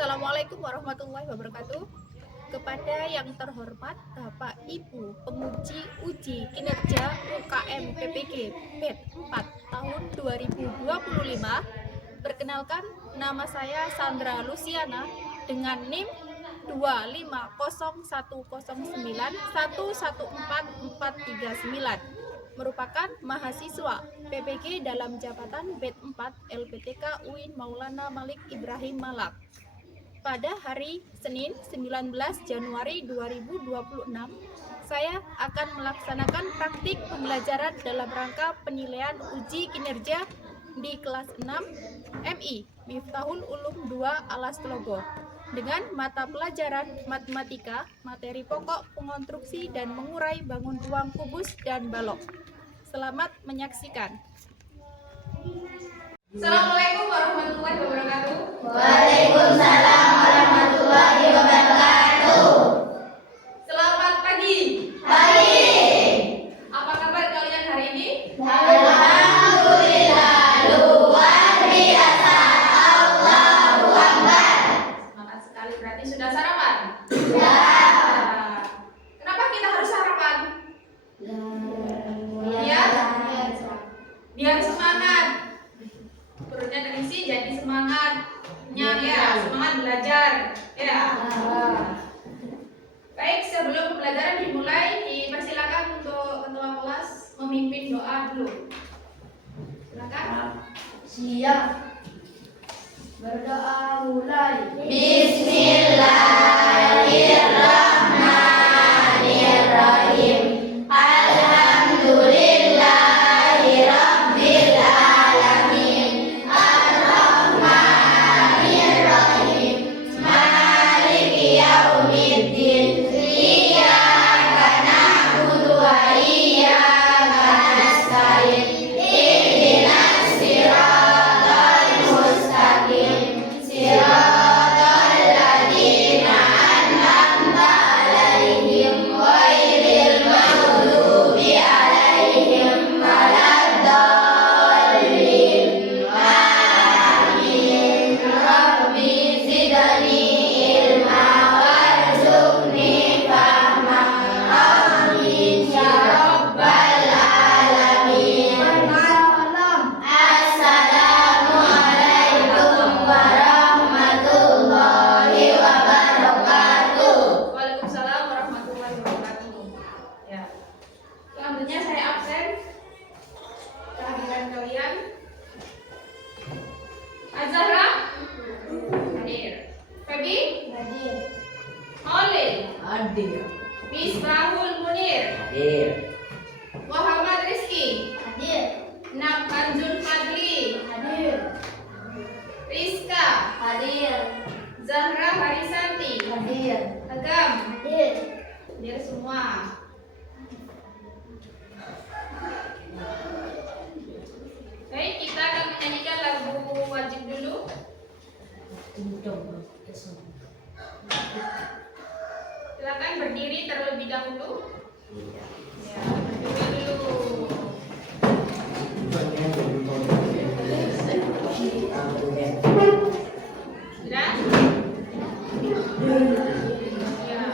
Assalamualaikum warahmatullahi wabarakatuh. Kepada yang terhormat Bapak Ibu penguji uji kinerja UKM PPG BED 4 tahun 2025, perkenalkan nama saya Sandra Luciana dengan NIM 25009114439, merupakan mahasiswa PPG dalam jabatan BED 4 LPTK UIN Maulana Malik Ibrahim Malang. Pada hari Senin 19 Januari 2026, saya akan melaksanakan praktik pembelajaran dalam rangka penilaian uji kinerja di kelas 6 MI Miftahul Ulum 2 Alas Telogo dengan mata pelajaran matematika, materi pokok pengonstruksi dan mengurai bangun ruang kubus dan balok. Selamat menyaksikan. Assalamualaikum warahmatullahi wabarakatuh. Waalaikumsalam warahmatullahi wabarakatuh. Selamat pagi. Pagi. Apa kabar kalian hari ini? Alhamdulillah, luar biasa. Allahu Akbar. Semangat sekali, berarti sudah sarapan? Sudah. Kenapa kita harus sarapan? Biar semangat. Perutnya terisi jadi semangat. Semangat belajar. Baik, sebelum pembelajaran dimulai, dipersilakan untuk ketua kelas memimpin doa dulu. Silakan. Siap. Berdoa mulai. Bismillahirrahmanirrahim. Alhamdulillahi rabbil alamin. Ar-Rahmanir-Rahim. Maliki yaumiddin. Iyyaka na'budu wa iyyaka nasta'in. Ihdinas siratal mustaqim. Siratal ladzina an'amta 'alaihim ghairil maghdubi 'alaihim waladdallin. Amin. Rabbi zidni ilma warzuqni fahma. Amin ya rabbal alamin. Assalamualaikum warahmatullahi wabarakatuh. Waalaikumsalam warahmatullahi wabarakatuh. Ya. Selanjutnya saya absen kehadiran kalian. Azahra hadir. Febi Hadir. Maulid Hadir. Misbahul Munir Hadir. Muhammad Rizki Hadir. Nafkanjul Fadli Hadir. Rizka Hadir. Zahra Harisanti Hadir. Agam Hadir. hadir semua. Baik, kita akan menyanyikan lagu wajib dulu. Silakan berdiri terlebih dahulu. Ya, berdiri dulu. Sudah? Ya.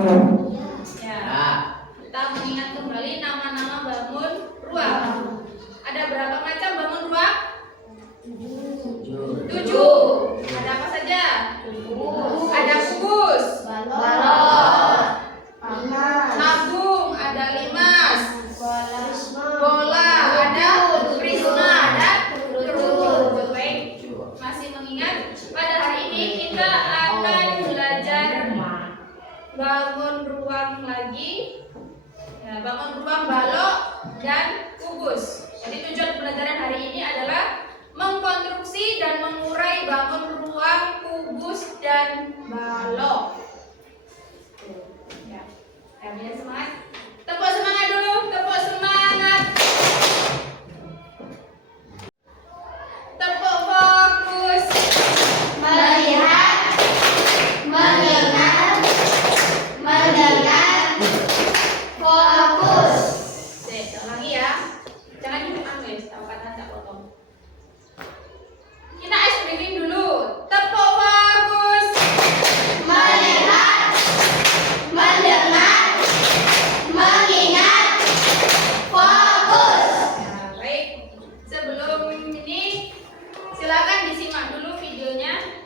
Ya. Kita mengingat kembali nama-nama bangun ruang. Ada berapa macam bangun ruang? 7. Ada apa saja? Ada kubus, balon, tabung, ada limas, bola, ada prisma, ada kerucut. Baik, masih mengingat pada hari ini kita akan belajar bangun ruang lagi. Ya, bangun ruang, balok, dan kubus. Jadi tujuan pembelajaran hari ini adalah mengkonstruksi dan mengurai bangun ruang, kubus, dan balok. Ya, biar semangat. Tepuk semangat dulu, tepuk semangat. Tepuk fokus. melihat, mengingat, mendengar, fokus. Oke, ulangi ya. Jangan dibuang guys, tahu kata tak potong. Kita ice breaking dulu. Tepuk fokus. Melihat, mendengar, mengingat, fokus. Nah, baik. Sebelum ini silakan disimak dulu videonya.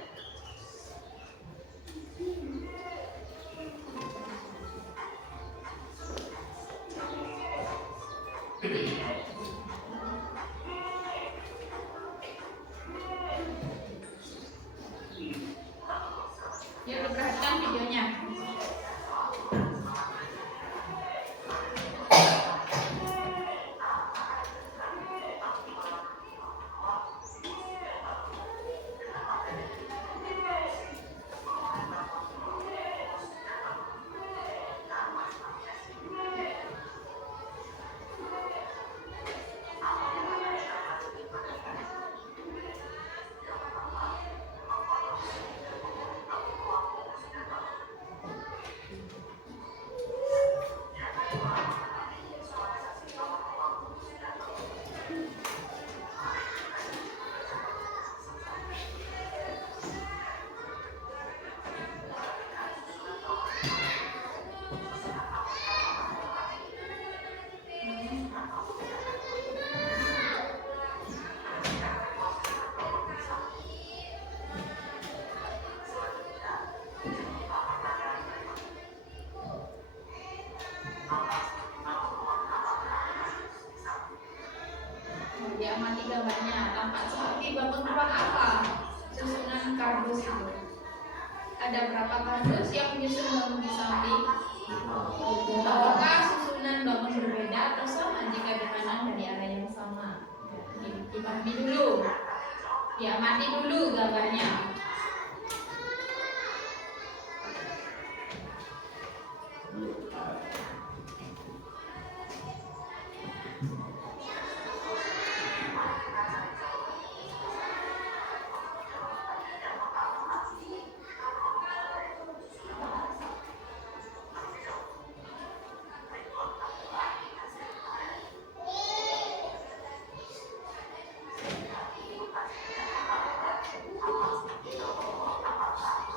Yuk diperhatikan videonya. Diamati gambarnya, tampak seperti bangun ruang apa? Susunan kardus itu. Ada berapa kardus yang menyusun bangun di samping? Apakah susunan bangun berbeda atau sama jika dipandang dari arah yang sama? Dipahami dulu, diamati dulu gambarnya.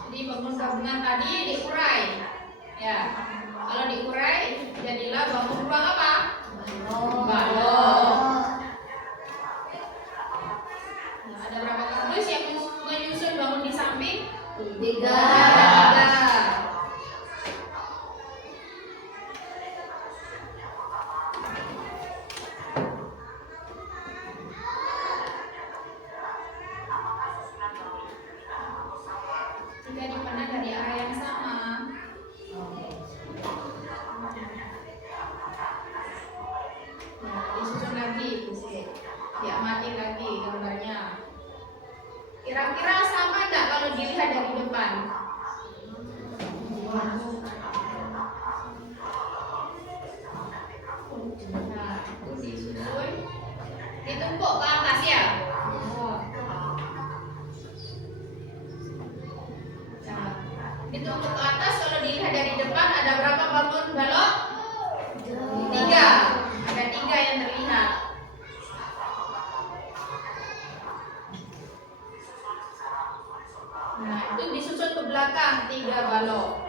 Jadi bangun gabungan tadi diurai. Ya, kalau diurai jadilah bangun ruang apa? Balok. Nah, ada berapa kardus yang menyusun bangun di samping? 3. Ada 3. Jika dipandang dari arah yang sama. Nah, disusun lagi, diamati lagi gambarnya. Kira-kira sama enggak kalau dilihat dari depan? Nah, itu disusun, ditumpuk ke atas ya. Nah, ditumpuk ke atas, kalau dilihat dari depan ada berapa bangun balok? 3. Ada 3 yang terlihat. Nah, itu disusun ke belakang 3 balok.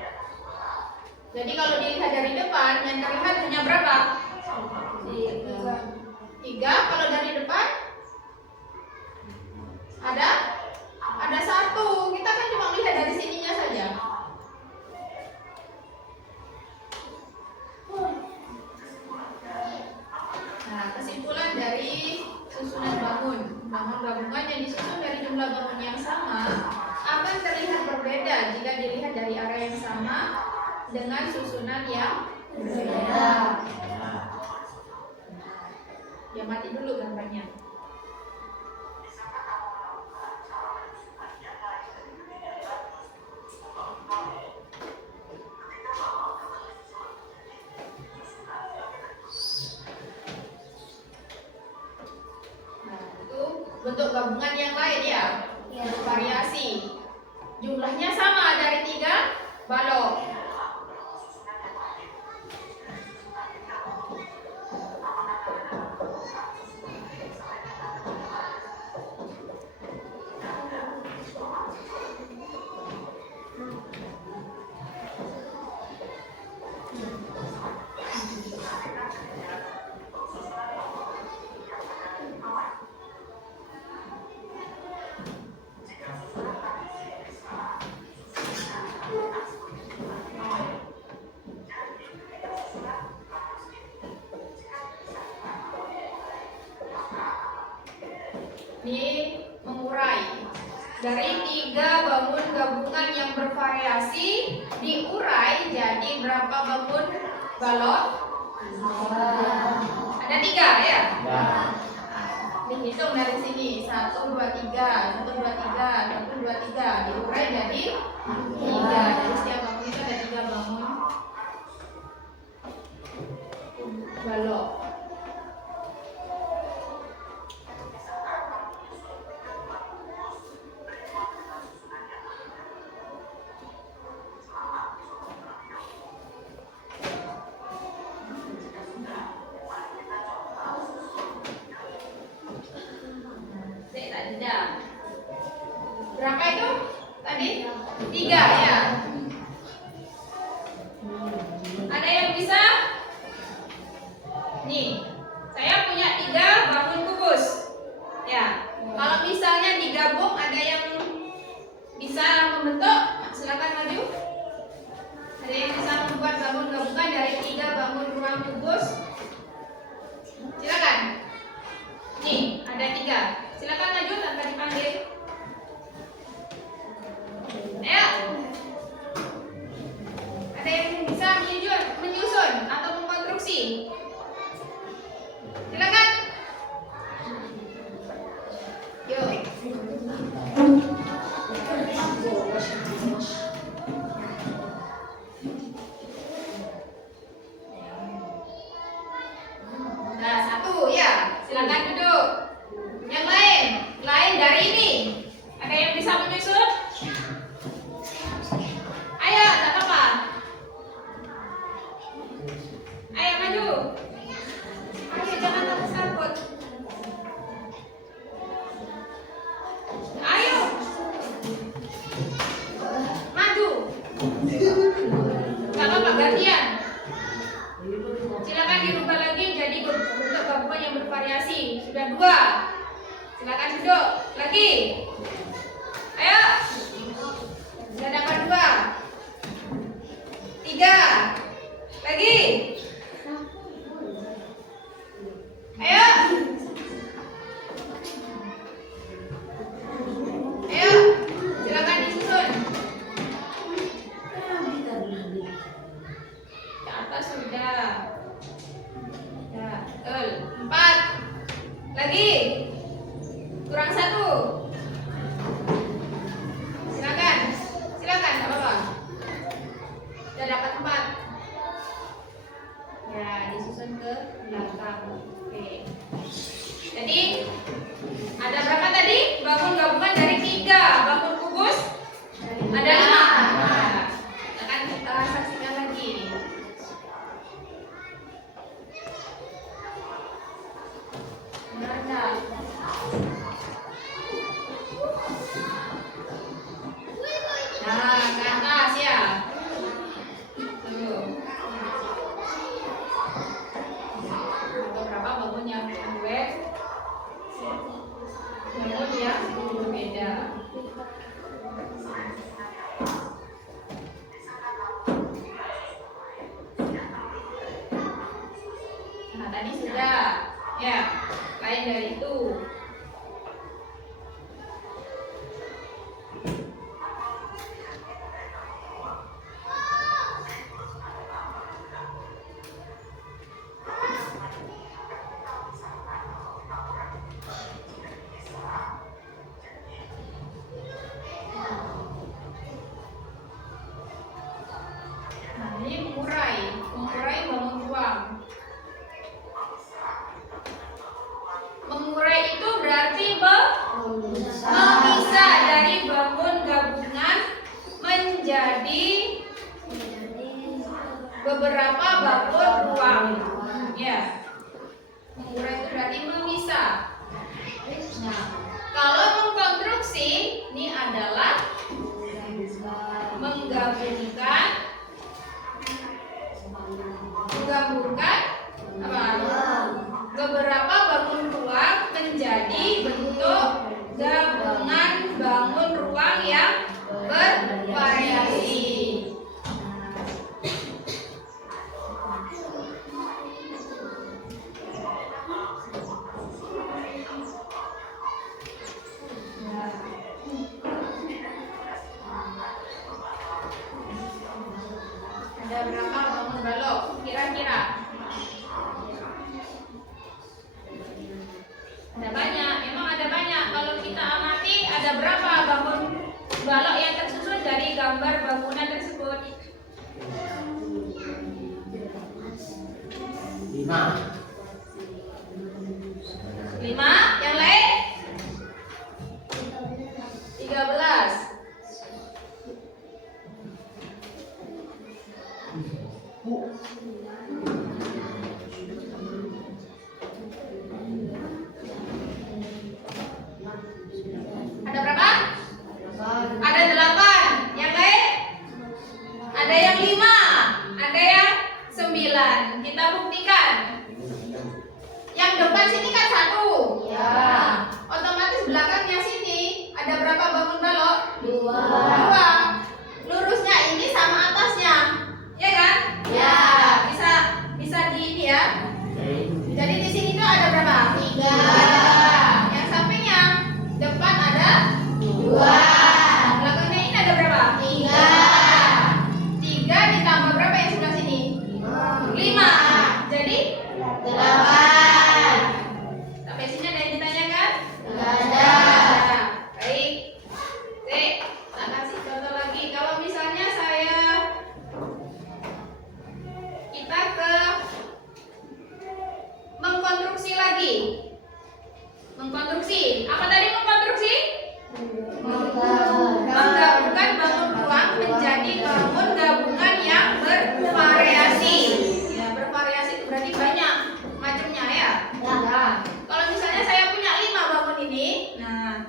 Jadi kalau dilihat dari depan, yang terlihat hanya berapa? 3. Kalau dari depan ada 1. Kita kan cuma lihat dari sininya saja. Nah, kesimpulan dari susunan bangun gabungan yang disusun dari jumlah bangun yang sama akan terlihat berbeda jika dilihat dari arah yang sama dengan susunan yang berbeda. Ya, mati dulu gambarnya. Nah, itu bentuk gabungan yang lain ya, bervariasi. Jumlahnya sama dari 3 balok. Ini mengurai dari 3 bangun gabungan yang bervariasi diurai jadi berapa bangun balok? Ada 3 ya? Dihitung dari sini 1, 2, 3, 1, 2, 3, 1, 2, 3 diurai jadi 3. Jadi setiap bangun itu ada 3 bangun balok. Berapa itu tadi? 3 ya. Ada yang bisa? Nih, saya punya 3 bangun kubus. Ya, kalau misalnya digabung ada yang bisa membentuk, silakan maju. Ada yang bisa membuat bangun gabungan dari 3 bangun ruang kubus? Silakan. Nih, ada 3. Silakan maju tanpa dipanggil. Ayo. Ada yang bisa menyusun atau mengkonstruksi? Silakan. Yuk. Nah, 1 ya. Silakan duduk. Yang lain dari ini. Ada yang bisa menyusun? Ayo, tak apa-apa. Ayo maju. Ayo, jangan takut-takut. Ayo. Maju. Tak apa-apa, gantian. Silakan dirubah lagi jadi bentuk gabungan yang bervariasi. Sudah 2. Silakan duduk. Lagi. Ayo. Sudah dapat 2. 3. Lagi. Ayo. Ayo. Silakan disusun. Ke atas sudah. Ya, betul. 4. Lagi. Kurang 1. Silakan. Silakan, enggak apa-apa. Sudah dapat 4. Ya, disusun ke belakang. Oke. Jadi ada berapa tadi? Bangun gabungan dari 3 bangun kubus. Ada 5. Nah, akan kita saksikan lagi. Benar enggak? Nah, ke atas ya. Tuh. tadi sudah. Ya, lain dari itu. Nah, ini mengurai bangun ruang. Mengurai itu berarti memisah dari bangun gabungan menjadi beberapa bangun ruang. Ya, mengurai itu berarti memisah. Nah, kalau mengkonstruksi ini adalah menggabungkan apa? Beberapa bangun ruang menjadi bentuk gabungan bangun ruang yang bervariasi. Ada berapa bangun balok kira-kira? Ada banyak, memang ada banyak. Kalau kita amati, ada berapa bangun balok yang tersusun dari gambar bangunan tersebut? 5. 5, yang lain? 13. Ada berapa? Ada 8. Yang lain? Ada yang 5, ada yang 9. Kita buktikan. Yang depan sini kan 1. Ya. Otomatis belakangnya sini ada berapa bangun balok? 2. 2. Lurusnya ini sama atasnya. Ya kan? Ya. Bisa di ini ya. Jadi di sini tuh ada berapa? 3. Yang sampingnya depan ada 2. belakangnya ini ada berapa? 3. 3 ditambah berapa yang sebelah sini? 5. Jadi 8. sampai sini ada yang ditanyakan? Enggak ada. Baik. Tak kasih contoh lagi. Kalau misalnya kita ke mengkonstruksi lagi. Mengkonstruksi. Apa tadi mengkonstruksi? Menggabungkan bangun ruang menjadi bangun gabungan yang bervariasi. Ya, bervariasi itu berarti banyak macamnya ya. Ya. Kalau misalnya saya punya 5 bangun ini, nah,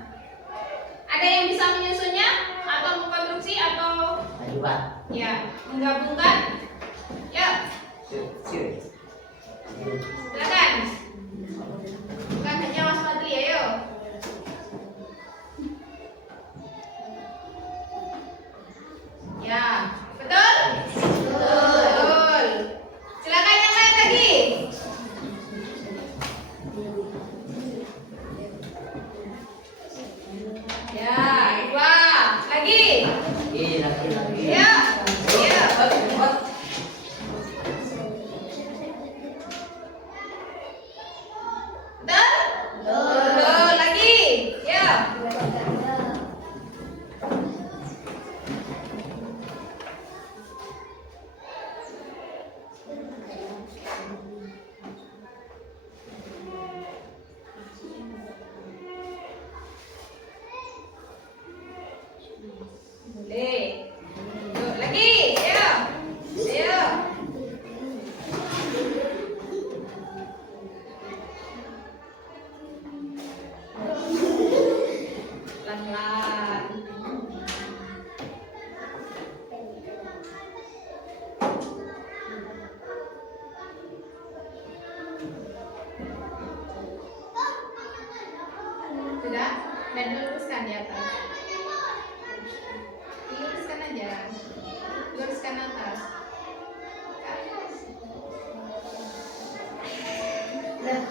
ada yang bisa menyusunnya atau mengkonstruksi atau ya menggabungkan? Yuk, silakan. Bukan hanya Mas Fadli, ayo. Ya, betul? Betul. Silakan yang lain lagi. Ya, 2. Lagi. Ya. Ya.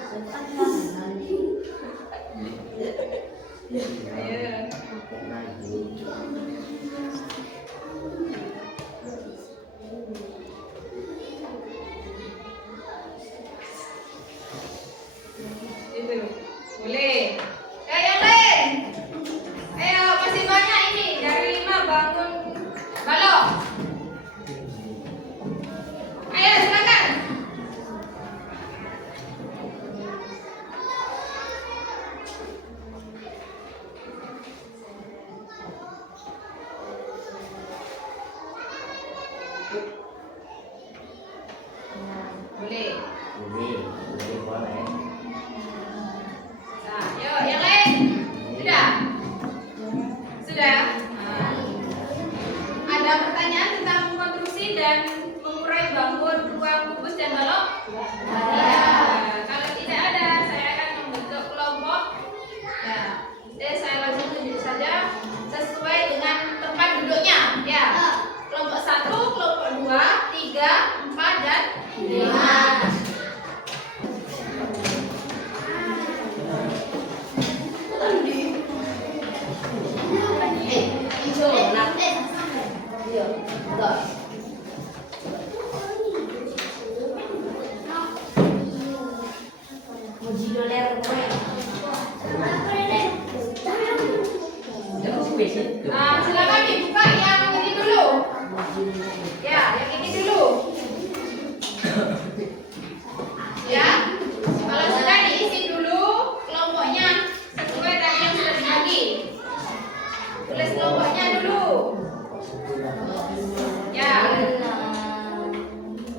Itu. Boleh. Yang lain. Ayo, masih banyak ini. Dari 5 bangun balok. Ayo, silakan. Boleh. Nah, yuk, yang lain. Sudah? Sudah? Nah. Ada pertanyaan tentang konstruksi dan mengurai bangun ruang kubus dan balok? Nah, kalau tidak ada, saya akan membentuk kelompok. Nah, jadi saya langsung tunjuk saja sesuai dengan tempat duduknya. Ya, kelompok 1, kelompok 2, 3, 4, dan 5. Nah, silakan dibuka yang ini dulu. Ya, yang ini dulu. Ya, kalau sudah diisi dulu kelompoknya sesuai tadi yang sudah dibagi. Tulis kelompoknya dulu. Ya.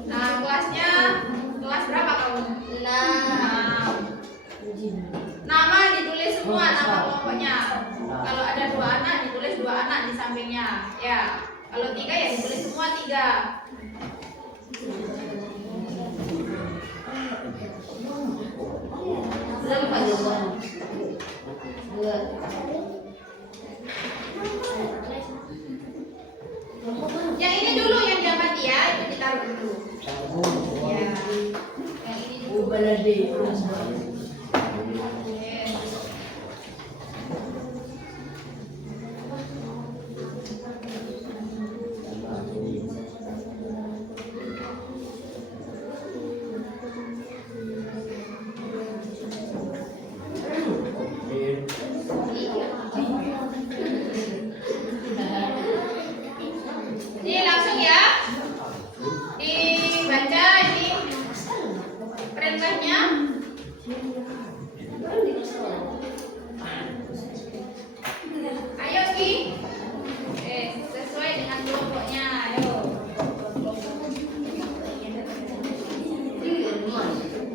Nah, kelasnya kelas berapa kamu? 6. Nama ditulis semua nama kelompoknya. Kalau ada 2 anak ditulis 2 anak di sampingnya. Ya. Kalau 3 ya ditulis semua 3. Yang ini dulu yang diamati ya, itu ditaruh dulu. Ya. Yang ini dulu. Yes. Ini langsung ya dibaca ini perintahnya. Ayo Ki, sesuai dengan kelompoknya. Ayo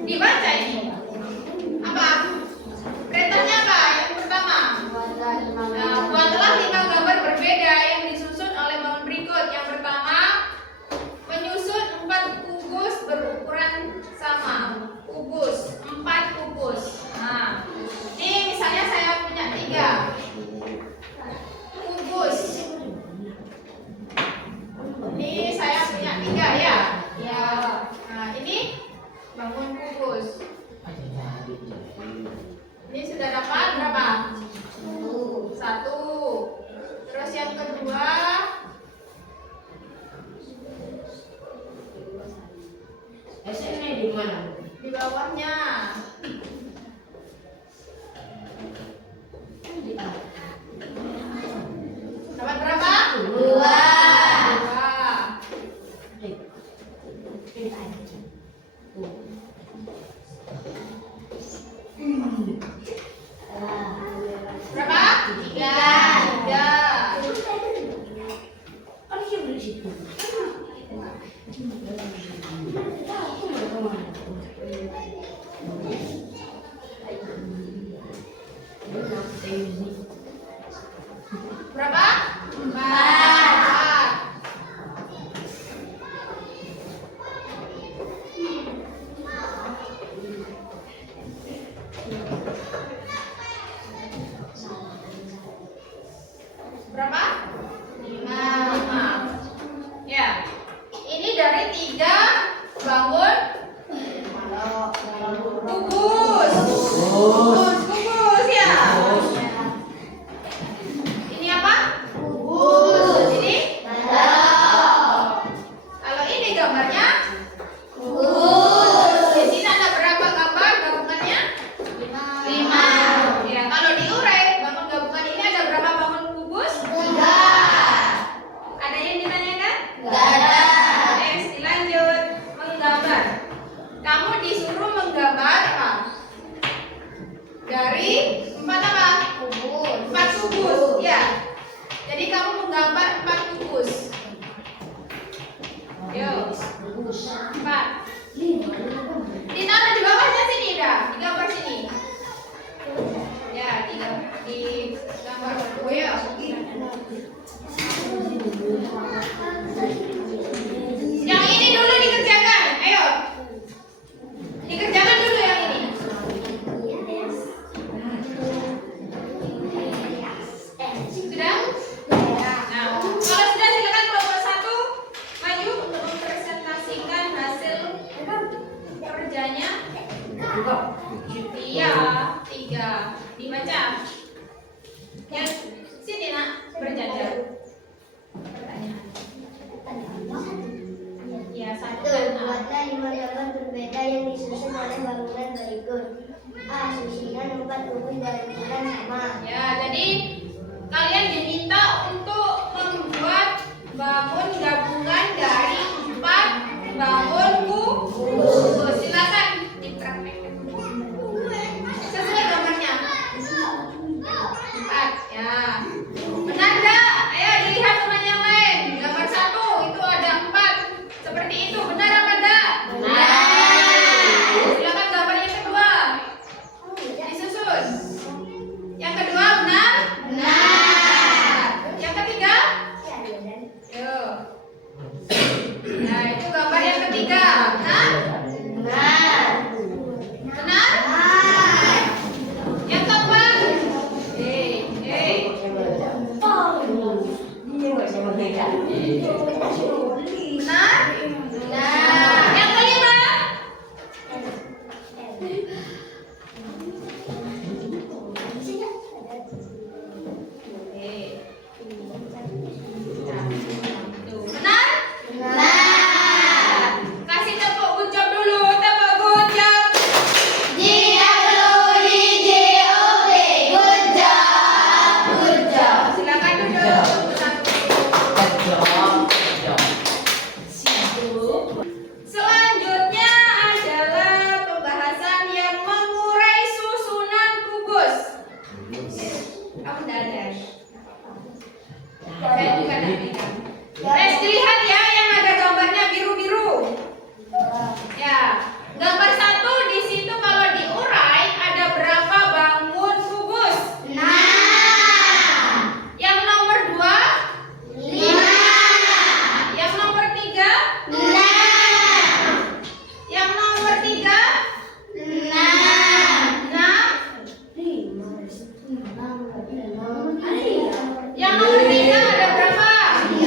dibaca ini apa perintahnya apa yang pertama. Nah, buatlah 5 gambar berbeda yang disusun oleh bangun berikut. Yang pertama, menyusun 4 kubus berukuran sama. Kubus, 4 kubus. Nah, ini misalnya saya punya 3 kubus. Ini saya punya 3 ya. Ya. Nah, ini bangun kubus. Ini sudah dapat berapa? 1. Terus yang kedua, di mana? di bawahnya. Dapat berapa? 2. 2. Berapa? 3. Berapa? 4. Berapa? 5. Ya. Ini dari 3 bangun kubus. Iya, 3. Dibaca. Yang sini nak berjajar. Pertanyaan. Ya, satu. Terbuatlah 5 gambar berbeda yang disusun oleh bangunan berikut. A. Susunan 4 kubus dalam ukuran sama. Ya, jadi kalian diminta untuk membuat bangun gabungan dari 4 bangun kubus. Silakan dipraktekkan. Sesuai gambarnya. 4. Ya. Benar enggak? Ayo dilihat teman yang lain. Gambar 1 itu ada 4. Seperti itu. Benar apa enggak? Silakan gambar yang kedua. Disusun. Yang kedua benar? Yang ketiga? Yuk. Nah, itu gambar yang ketiga. Benar? Benar? Yang keempat? Benar? Yang kelima? Benar? Kasih tepuk good job dulu. Tepuk good job. Silakan duduk. Selanjutnya adalah pembahasan yang mengurai susunan kubus. Kamu tidak ada? Saya juga tidak pegang. Dilihat ya yang ada gambarnya biru-biru. Ya, gambar 1 di situ kalau diurai ada berapa bangun kubus? Yang nomor 2? Yang nomor 3? Yang nomor 3? 6? Yang nomor 3 ada berapa? 6.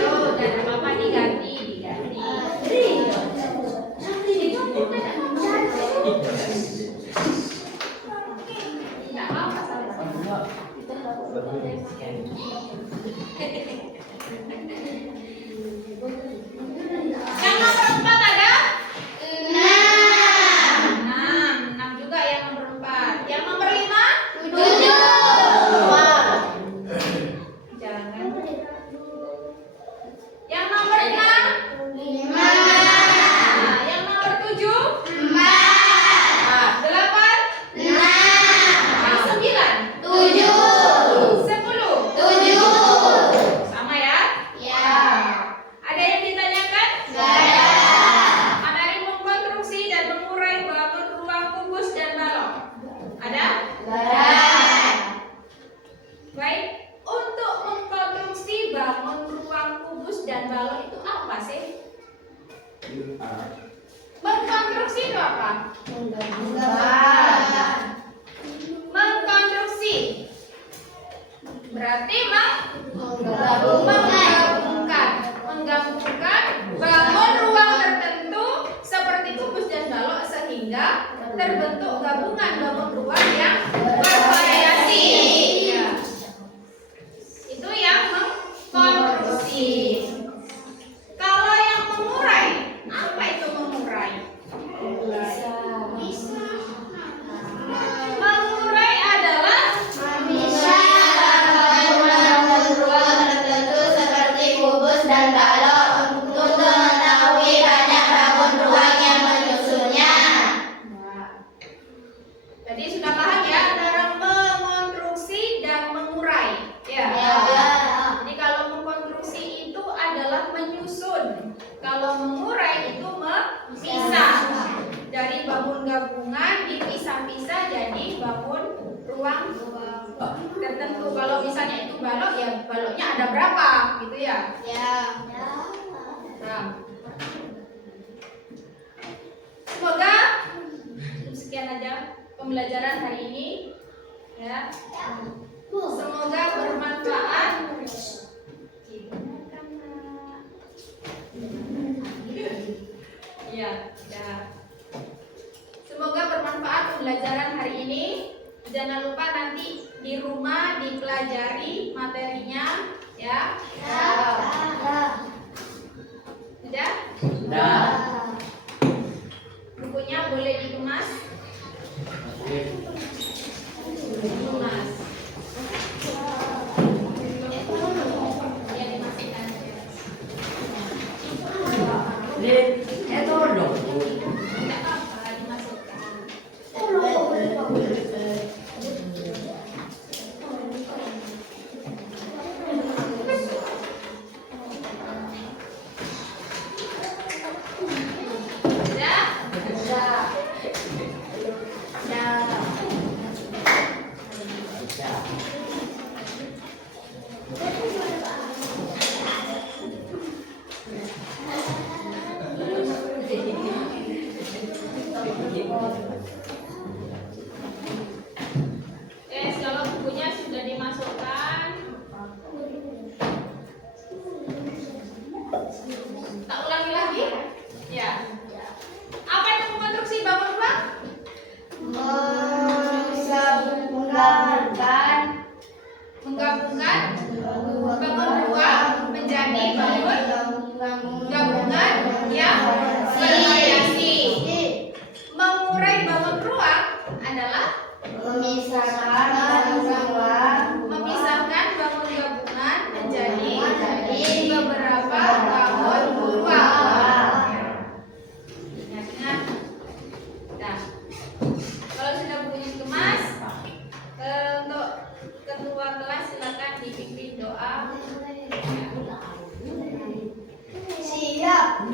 Yo, dan apa diganti? Tidak apa salah. Yang nomor 4 ada? 6 juga yang nomor 4. Yang nomor 5? 7. Jangan. Yang nomor 6? 5. Yang nomor 7? 4. 8? 6. Yang 9? 7. 10? Sama ya? Ada yang ditanyakan? Materi mengkonstruksi dan mengurai bangun ruang kubus dan balok. Ada? Baik, untuk mengkonstruksi bangun ruang kubus dan balok itu apa sih? Mengkonstruksi itu apa? Mengkonstruksi berarti menggabungkan bangun ruang tertentu seperti kubus dan balok sehingga terbentuk gabungan bangun ruang yang bervariasi. Ya. Itu yang mengkonstruksi. Kalau yang mengurai, apa itu mengurai? Mengurai adalah Jadi sudah paham ya antara mengonstruksi dan mengurai. Ya. Jadi kalau mengkonstruksi itu adalah menyusun. Kalau mengurai itu memisah. Dari bangun gabungan dipisah-pisah jadi bangun ruang tertentu. Kalau misalnya itu balok ya baloknya ada berapa gitu ya. Nah. Semoga sekian aja pembelajaran hari ini ya. Semoga bermanfaat. Ya, ya. tolong. Tidak apa-apa, dimasukkan. Sudah? Kalau bukunya sudah dimasukkan, tak ulangi lagi? Ya. Apa itu konstruksi bangun rumah? Menggabungkan bangun ruang menjadi bangun gabungan yang bervariasi. Mengurai bangun ruang adalah memisahkan bangun gabungan menjadi beberapa bangun ruang. Ingat-ingat. Nah, kalau sudah bukunya dikemas, untuk ketua kelas silakan dipimpin doa. Siap.